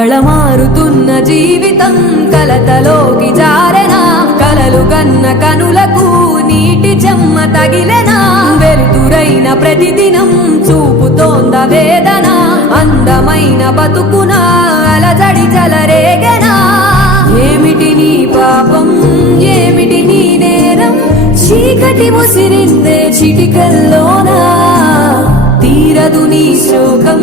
కళమారుతున్న జీవితం కలతలోకి జారెనా కలలు గన్న కనులకు నీటి చెమ్మ తగిలెనా వెలుతురైన ప్రతిదినం చూపుతోంద వేదన అందమైన బతుకున అలజడి చలరేగెనా ఏమిటి నీ పాపం ఏమిటి నీ నేరం చీకటి ముసిరిందే చిటికల్లోనా తీరదు నీ శోకం